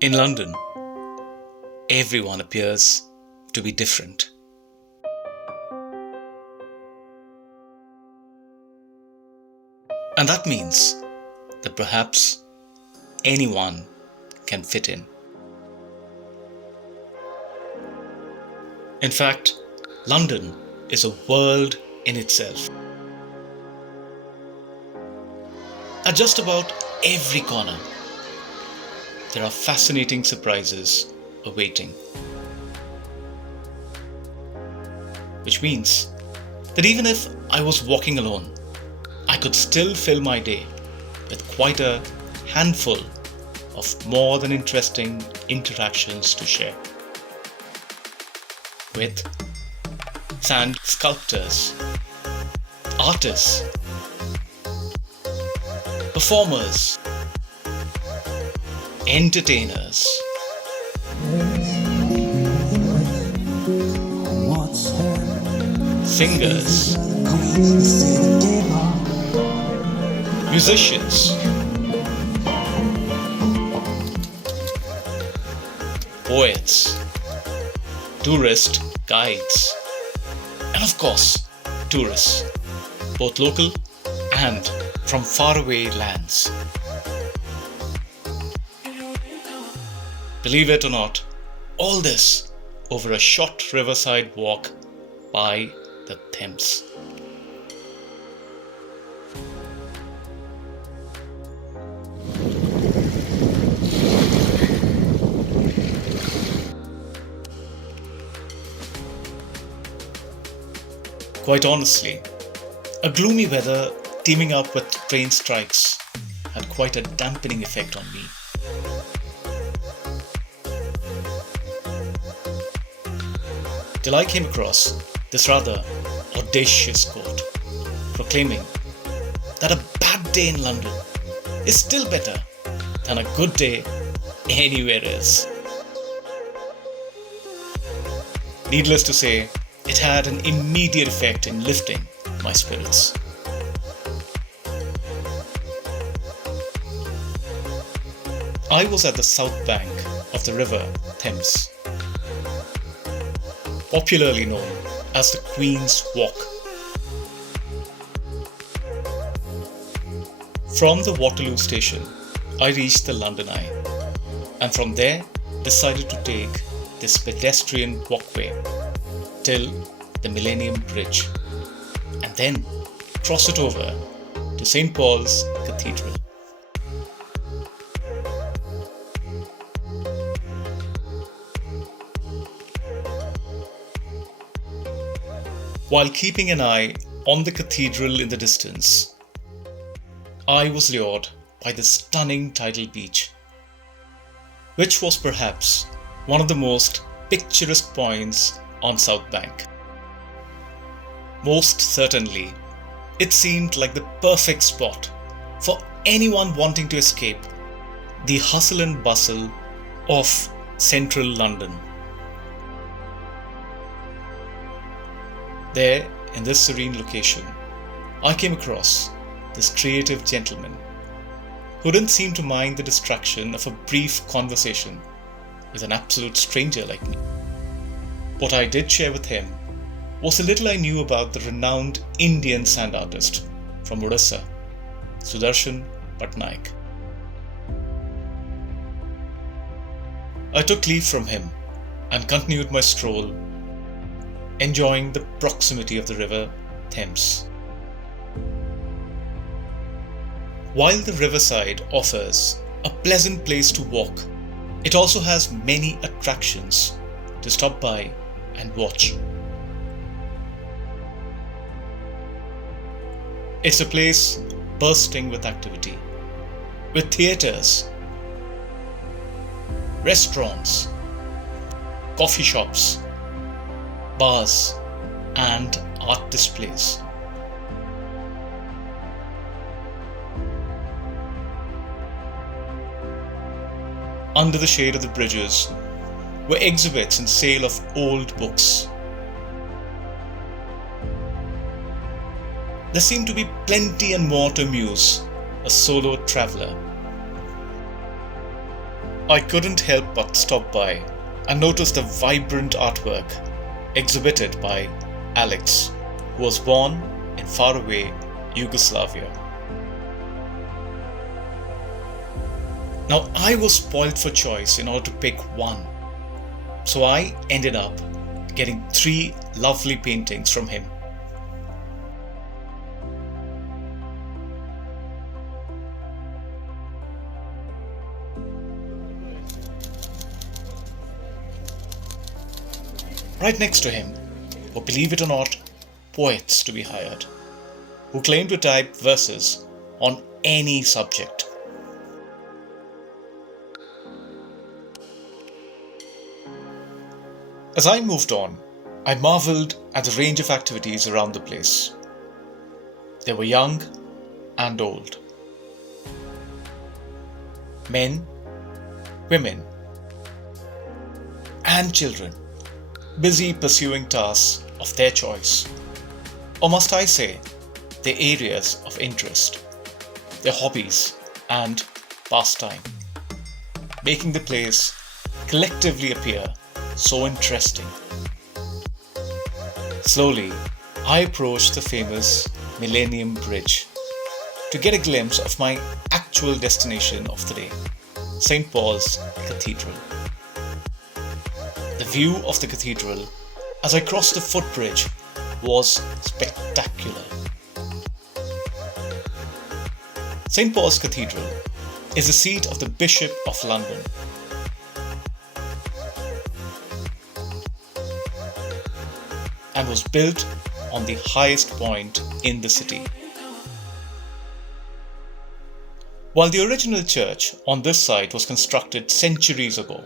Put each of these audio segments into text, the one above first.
In London, everyone appears to be different. And that means that perhaps anyone can fit in. In fact, London is a world in itself. At just about every corner, there are fascinating surprises awaiting. Which means that even if I was walking alone, I could still fill my day with quite a handful of more than interesting interactions to share. With sand sculptors, artists, performers, entertainers, singers, musicians, poets, tourist guides, and of course, tourists, both local and from faraway lands. Believe it or not, all this over a short riverside walk by the Thames. Quite honestly, a gloomy weather teaming up with train strikes had quite a dampening effect on me. Till I came across this rather audacious quote proclaiming that a bad day in London is still better than a good day anywhere else. Needless to say, it had an immediate effect in lifting my spirits. I was at the south bank of the River Thames, popularly known as the Queen's Walk. From the Waterloo station, I reached the London Eye, and from there decided to take this pedestrian walkway till the Millennium Bridge, and then cross it over to St. Paul's Cathedral. While keeping an eye on the cathedral in the distance, I was lured by the stunning tidal beach, which was perhaps one of the most picturesque points on South Bank. Most certainly, it seemed like the perfect spot for anyone wanting to escape the hustle and bustle of central London. There, in this serene location, I came across this creative gentleman who didn't seem to mind the distraction of a brief conversation with an absolute stranger like me. What I did share with him was the little I knew about the renowned Indian sand artist from Odisha, Sudarshan Patnaik. I took leave from him and continued my stroll, enjoying the proximity of the River Thames. While the Riverside offers a pleasant place to walk, it also has many attractions to stop by and watch. It's a place bursting with activity, with theatres, restaurants, coffee shops, bars, and art displays. Under the shade of the bridges were exhibits and sale of old books there seemed to be plenty and more to amuse a solo traveller. I couldn't help but stop by and notice the vibrant artwork exhibited by Alex, who was born in faraway Yugoslavia. Now, I was spoiled for choice in order to pick one, so I ended up getting 3 lovely paintings from him. Right next to him were, believe it or not, poets to be hired, who claimed to type verses on any subject. As I moved on, I marvelled at the range of activities around the place. They were young and old. Men, women, and children, busy pursuing tasks of their choice, or must I say, their areas of interest, their hobbies and pastime, making the place collectively appear so interesting. Slowly, I approached the famous Millennium Bridge to get a glimpse of my actual destination of the day, St. Paul's Cathedral. The view of the cathedral as I crossed the footbridge was spectacular. St. Paul's Cathedral is the seat of the Bishop of London. And was built on the highest point in the city. While the original church on this site was constructed centuries ago,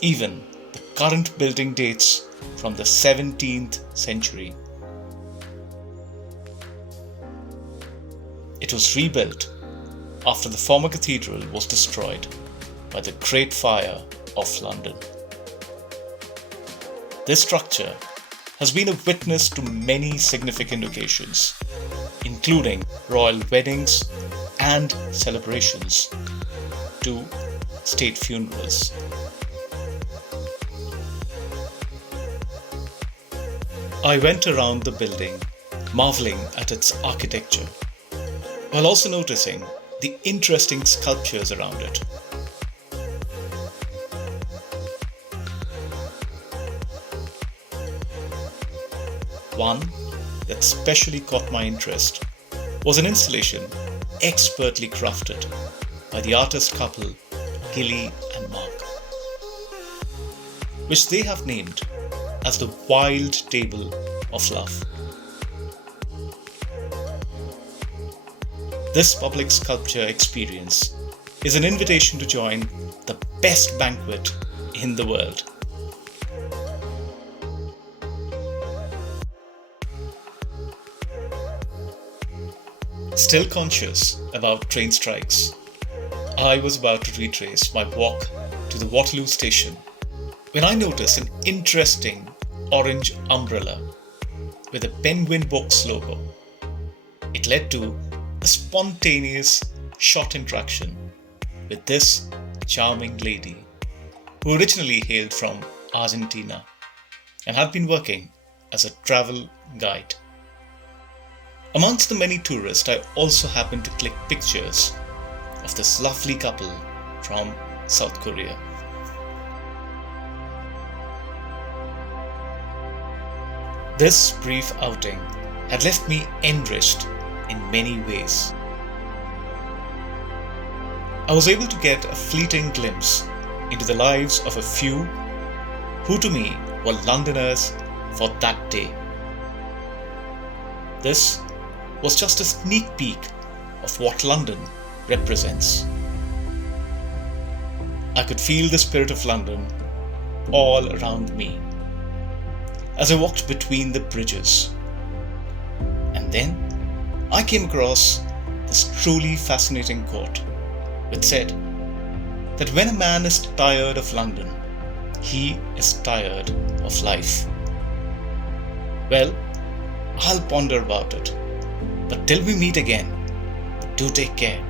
even the current building dates from the 17th century. It was rebuilt after the former cathedral was destroyed by the Great Fire of London. This structure has been a witness to many significant occasions, including royal weddings and celebrations, to state funerals. I went around the building, marveling at its architecture, while also noticing the interesting sculptures around it. One that specially caught my interest was an installation expertly crafted by the artist couple Gilly and Mark, which they have named as the Wild Table of Love. This public sculpture experience is an invitation to join the best banquet in the world. Still conscious about train strikes, I was about to retrace my walk to the Waterloo station when I noticed an interesting orange umbrella with a Penguin Books logo. It led to a spontaneous short interaction with this charming lady who originally hailed from Argentina and had been working as a travel guide. Amongst the many tourists, I also happened to click pictures of this lovely couple from South Korea. This brief outing had left me enriched in many ways. I was able to get a fleeting glimpse into the lives of a few who to me were Londoners for that day. This was just a sneak peek of what London represents. I could feel the spirit of London all around me as I walked between the bridges. And then I came across this truly fascinating quote, which said that when a man is tired of London, he is tired of life. Well, I'll ponder about it But till we meet again, do take care.